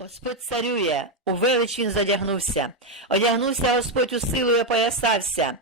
Господь царює, у велич він задягнувся, одягнувся Господь у силу і опоясався.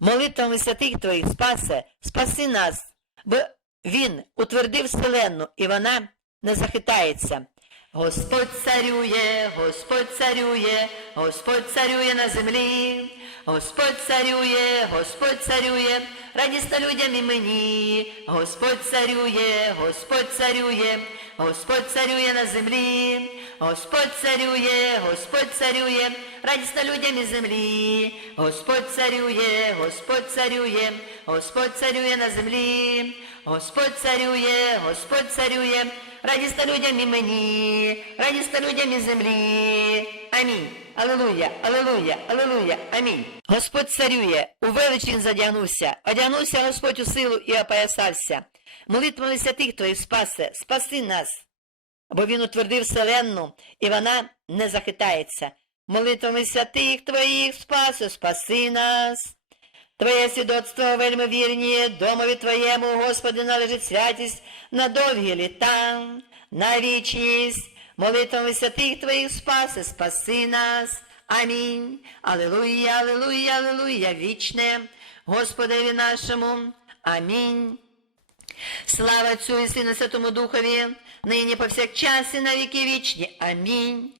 Молитвами святих твоїх спасе, спаси нас, бо він утвердив вселенну, і вона не захитається. Господь царює, Господь царює, Господь царює на землі, Господь царює, Господь царює, радісно людям і мені, Господь царює, Господь царює, Господь царює на землі, Господь царює, Господь царює, радісно людям і землі, Господь царює, Господь царює, Господь царює на землі, Господь царює, Господь царює, Радісно людям і мені, радісно людям і землі. Амінь. Алелуя, алелуя, алелуя, амінь. Господь царює, у велич він задягнувся, одягнувся Господь у силу і опоясався. Молитвами святих твоїх спасе, спаси нас, бо він утвердив вселенну, і вона не захитається. Молитвами святих твоїх спасе, спаси нас. Твоє свідоцтво вельми вірні, домові Твоєму, Господи, належить святість на довгі літа, на вічність, молитвами святих Твоїх спаси, спаси нас. Амінь. Алілуя, алілуя, алілуя, вічне, Господеві нашому. Амінь. Слава Отцю і Сину Святому Духові, нині повсякчас і на віки вічні. Амінь.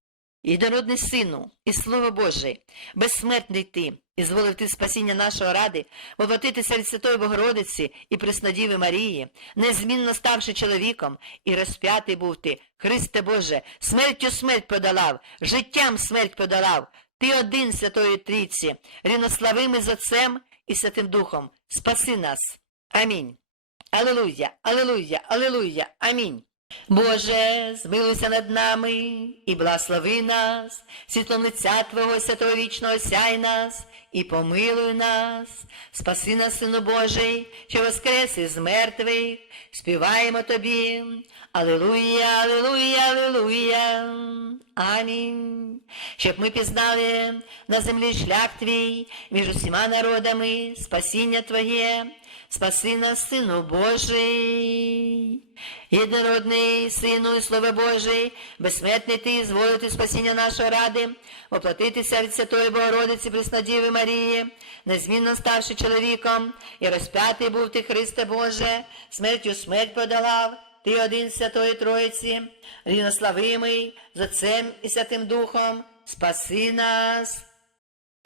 Єдинородний Сину і Слово Боже, безсмертний Ти, і зволив Ти спасіння нашого ради, воплотитися від Святої Богородиці і Преснодіви Марії, незмінно ставши чоловіком, і розп'ятий був Ти, Христе Боже, смертю смерть подолав, життям смерть подолав, Ти один Святої Трійці, рівнославими з Отцем і Святим Духом, спаси нас. Амінь. Алілуя, алілуя, алілуя, амінь. Боже, змилуйся над нами і благослови нас, світлом лиця Твого святого вічного сяй нас, і помилуй нас, спаси нас, Сину Божий, що воскрес із мертвих, співаємо Тобі. Алілуя, алілуя, алілуя. Амінь. Щоб ми пізнали на землі шлях Твій між усіма народами, спасіння Твоє, спаси нас, Сину Божий. Єдинородний Сину і Слово Божий, безсмертний Ти, зволити спасіння нашої ради, воплотитися від Святої Богородиці Преснодіви Марії, незмінно ставши чоловіком, і розп'ятий був Ти, Христе Боже, смертю смерть подолав, Ти один Святої Троїці, рівнославимий, з Отцем і Святим Духом, спаси нас.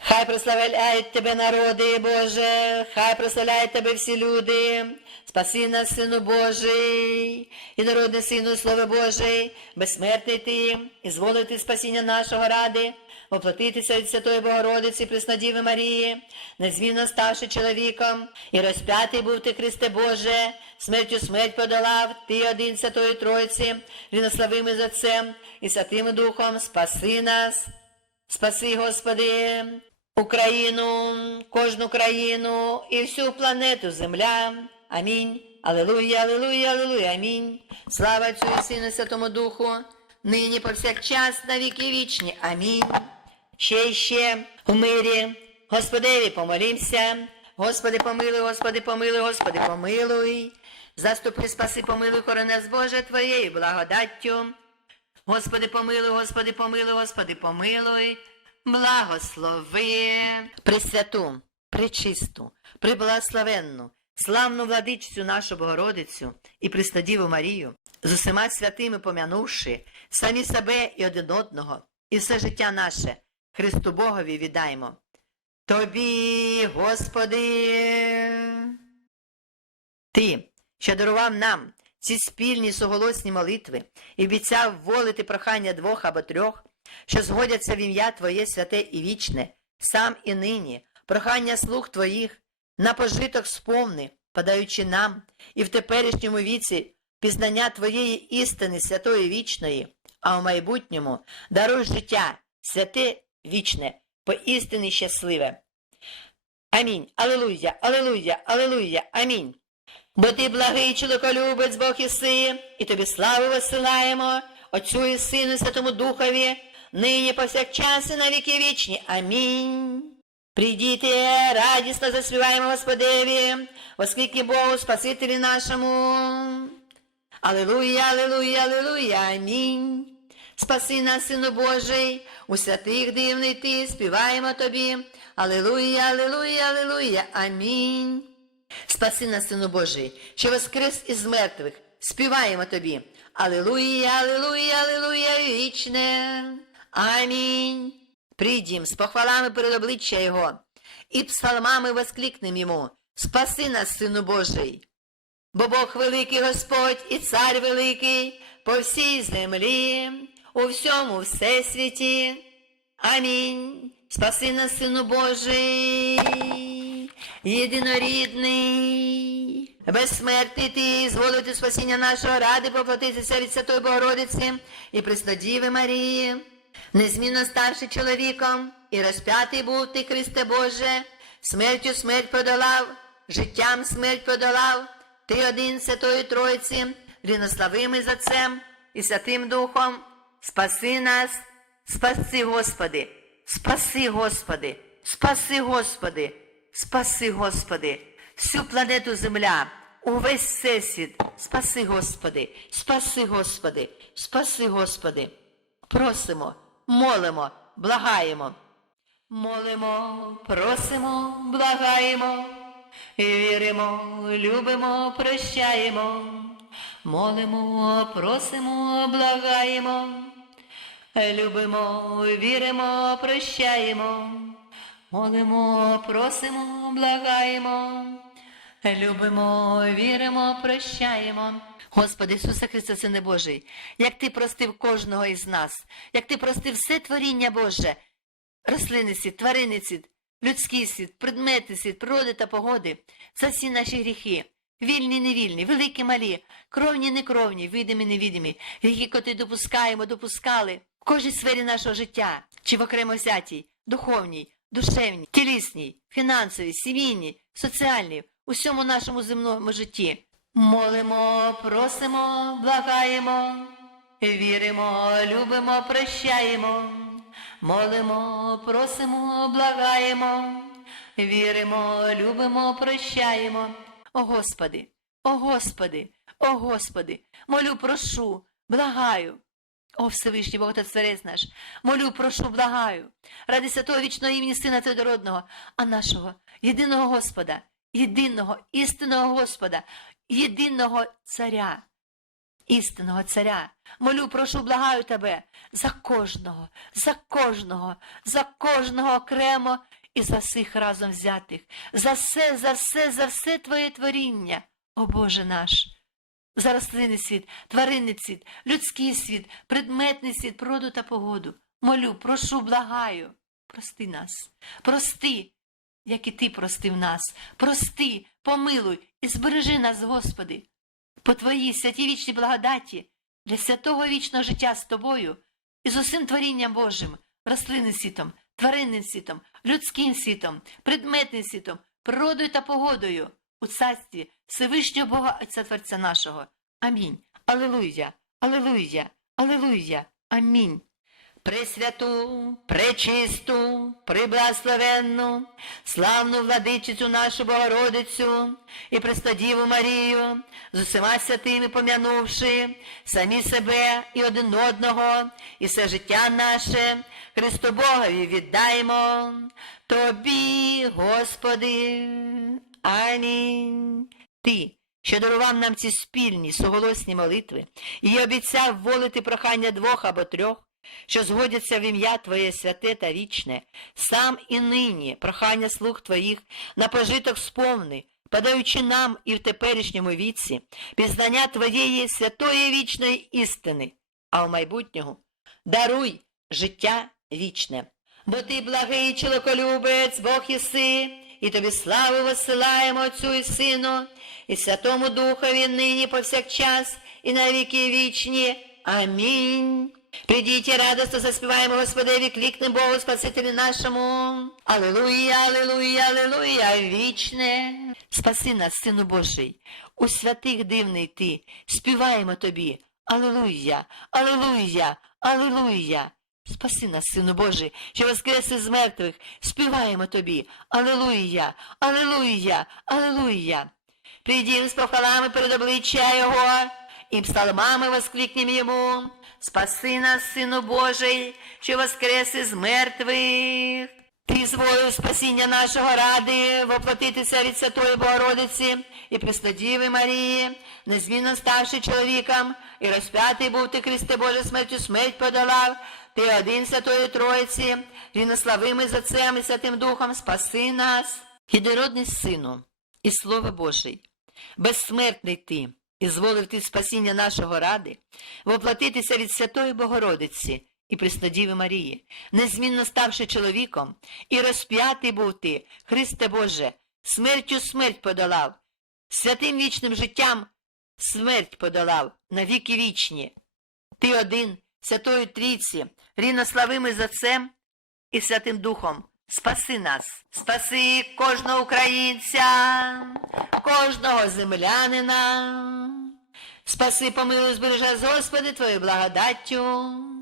Хай прославляють тебе народи, Боже, хай прославляють тебе всі люди. Спаси нас, Сину Божий, і народний Сину, Слово Божий, безсмертний Ти, і зволити спасіння нашого ради, воплотитися від Святої Богородиці, Преснодіви Марії, незмінно ставши чоловіком, і розп'ятий був ти, Христе Боже, смертю смерть подолав, Ти один Святої Тройці, рівнославими з Отцем і Святим Духом, спаси нас. Спаси, Господи, Україну, кожну країну і всю планету Земля. Амінь. Алілуя, алілуя, алілуя, амінь. Слава і Сину Святому Духу, нині повсякчас на віки вічні. Амінь. Ще й ще в мирі. Господеві помолімся. Господи, помилуй, Господи, помилуй, Господи, помилуй. Заступи, спаси, помилуй, короне з Боже Твоєю благодаттю. Господи, помилуй, Господи, помилуй, Господи, помилуй, благослови. Пресвяту, пречисту, приблагословенну, славну владичцю нашу Богородицю і Преснодіву Марію, з усіма святими помянувши, самі себе і один одного, і все життя наше Христу Богові віддаймо. Тобі, Господи, Ти, що дарував нам ці спільні суголосні молитви і обіцяв волити прохання двох або трьох, що згодяться в ім'я Твоє святе і вічне, сам і нині, прохання слуг Твоїх, на пожиток сповни, подаючи нам і в теперішньому віці пізнання Твоєї істини святої вічної, а в майбутньому даруй життя святе вічне, поістині щасливе. Амінь. Алілуя, алілуя, алілуя, амінь. Бо ти благий чоловіколюбець Бог іси, і тобі славу висилаємо, Отцю і Сину, і Святому Духові, нині повсякчас і на віки вічні. Амінь. Прийдіте, радісно заспіваємо Господеві, воскликні Богу, Спасителі нашому. Алілуя, алілуя, алілуя, амінь. Спаси нас, Сину Божий, у святих дивний ти, співаємо тобі. Алілуя, алілуя, алілуя, амінь. Спаси нас, Сину Божий, що воскрес із мертвих, співаємо тобі. Алілуя, алілуя, алілуя, вічне. Амінь. Прийдім з похвалами перед обличчя Його, і псалмами воскликнем йому. Спаси нас, Сину Божий. Бо Бог великий Господь і цар великий по всій землі, у всьому всесвіті. Амінь. Спаси нас, Сину Божий, єдинорідний, безсмертний ти, зволити спасіння нашого ради поплатитися від Святої Богородиці і Преснодіви Марії, незмінно старший чоловіком, і розп'ятий був ти, Христе Боже, смертю смерть подолав, життям смерть подолав, ти один Святої Тройці, рівнославими за Отцем і Святим Духом, спаси нас, спаси, Господи, спаси, Господи, спаси, Господи, спаси, Господи, всю планету Земля, увесь всесвіт, спаси, Господи, спаси, Господи, спаси, Господи. Просимо, молимо, благаємо. Молимо, просимо, благаємо, віримо, любимо, прощаємо. Молимо, просимо, благаємо, любимо, віримо, прощаємо. Молимо, просимо, благаємо, любимо, віримо, прощаємо. Господи Ісусе Христе, Сине Божий, як Ти простив кожного із нас, як Ти простив все творіння Боже, рослини світ, тварини світ, людський світ, предмети світ, природи та погоди, за всі наші гріхи, вільні, невільні, великі, малі, кровні, некровні, видимі, невидимі, гріхи, котрі допускаємо, допускали в кожній сфері нашого життя, чи в окремо взятій, духовній, душевній, тілісній, фінансовій, сімейній, соціальній, усьому нашому земному житті. Молимо, просимо, благаємо, віримо, любимо, прощаємо. Молимо, просимо, благаємо, віримо, любимо, прощаємо. О Господи, о Господи, о Господи, молю, прошу, благаю. О Всевишній Бог та Творець наш, молю, прошу, благаю, ради святого вічного імені Сина Твоєродного, а нашого єдиного Господа, єдиного істинного Господа, єдиного Царя, істинного Царя. Молю, прошу, благаю тебе за кожного, за кожного, за кожного окремо і за всіх разом взятих, за все, за все, за все Твоє творіння, о Боже наш. За рослинний світ, тваринний світ, людський світ, предметний світ, природу та погоду. Молю, прошу, благаю, прости нас, прости, як і ти простив нас, прости, помилуй і збережи нас, Господи, по Твоїй святій вічній благодаті для святого вічного життя з Тобою і з усім творінням Божим, рослинним світом, тваринним світом, людським світом, предметним світом, природою та погодою у царстві Всевишнього Бога Отця Творця нашого. Амінь. Алілуя, Алілуя, Алілуя, Амінь. Пресвяту, пречисту, приблагословенну, славну владичицю нашу Богородицю і Престодіву Марію, з усіма святими пом'янувши самі себе і один одного, і все життя наше Христу Богові віддаймо, Тобі, Господи. Амінь. Ти, що дарував нам ці спільні суголосні молитви, і обіцяв волити прохання двох або трьох, що згодяться в ім'я Твоє святе та вічне, сам і нині прохання слуг Твоїх на пожиток сповни, подаючи нам і в теперішньому віці пізнання Твоєї святої вічної істини, а в майбутнього даруй життя вічне. Бо ти благий чоловіколюбець, Бог єси, і тобі славу висилаємо Отцю і Сину, і Святому Духові нині повсякчас, і на віки вічні. Амінь. Придіть і радосно заспіваємо Господеві, клікнем Богу Спасителю нашому. Алілуя, алілуя, алілуя, вічне. Спаси нас, Сину Божий, у святих дивний ти, співаємо тобі. Алілуя, алілуя, алілуя. Спаси нас, Сину Божий, що воскрес із мертвих, співаємо тобі. Аллилуйя, Аллилуйя, Аллилуйя. Прийдім з похвалами перед обличчя Його, і псалмами воскликнем йому. Спаси нас, Сину Божий, що воскрес із мертвих. Ти зволив спасіння нашого ради, воплотитися від Святої Богородиці і Преснодіви Марії, незмінно ставши чоловіком, і розп'ятий був ти, Христе Боже, смертю смерть подолав, ти один Святої Троїці, рівнославими за Отцем і Святим Духом, спаси нас. Єдинородний Сину і Слово Божий, безсмертний ти, і зволив ти спасіння нашого ради, воплотитися від Святої Богородиці і Преснодіви Марії, незмінно ставши чоловіком, і розп'ятий був ти, Христе Боже, смертю смерть подолав, святим вічним життям смерть подолав на віки вічні. Ти один, Святою Трійці, рівнославими за Отцем і Святим Духом. Спаси нас, спаси кожного українця, кожного землянина. Спаси, помилуй, збережи, Господи, Твою благодаттю.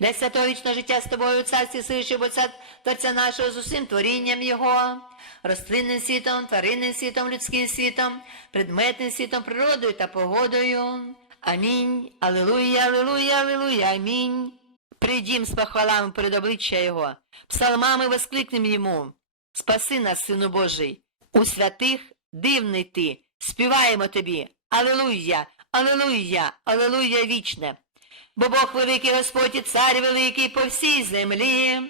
Для святого вічного життя з тобою, царстві сивши, бо цар Творця нашого з усім творінням Його, рослинним світом, тваринним світом, людським світом, предметним світом, природою та погодою. Амінь. Алілуя, алілуя, алілуя, амінь. Прийдім з похвалами перед обличчя Його, псалмами воскликнем Йому. Спаси нас, Сину Божий, у святих дивний ти, співаємо тобі. Алілуя, алілуя, алілуя вічне. Бо Бог великий Господь і цар великий по всій землі,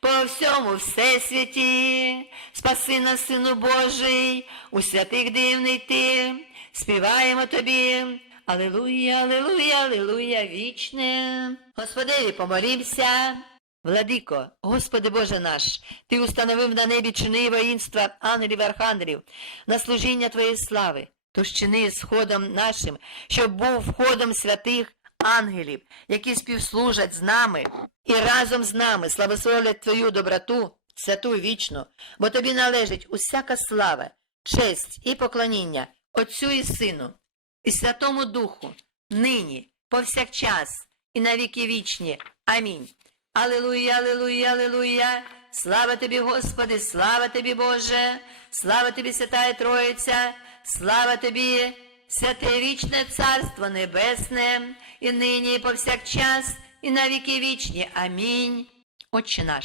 по всьому всесвіті, спаси нас, Сину Божий, у святих дивний ти, співаємо тобі. Алілуя, алілуя, алілуя, вічне. Господеві помолімся. Владико, Господи Боже наш, Ти установив на небі чини воїнства ангелів архангелів на служіння Твоєї слави, тож чини сходом нашим, щоб був входом святих ангелів, які співслужать з нами і разом з нами славословлять Твою доброту, святу вічну, бо Тобі належить усяка слава, честь і поклоніння Отцю і Сину, і Святому Духу, нині, повсякчас і на віки вічні. Амінь. Алілуя, алілуя, алілуя. Слава тобі, Господи, слава тобі, Боже, слава тобі, Святая Троїця, слава тобі, святе вічне Царство Небесне, і нині, і повсякчас, і на віки вічні. Амінь. Отче наш,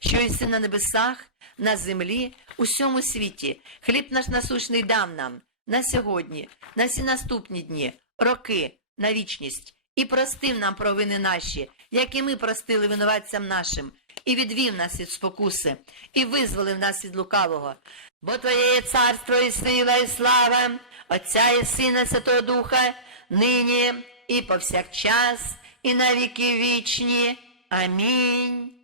що єси на небесах, на землі, у всьому світі, хліб наш насущний дам нам на сьогодні, на всі наступні дні, роки, на вічність, і простив нам провини наші, як і ми простили винуватцям нашим, і відвів нас від спокуси, і визволив нас від лукавого. Бо Твоє є царство і сила, і слава, Отця і Сина Святого Духа, нині і повсякчас, і на віки вічні. Амінь.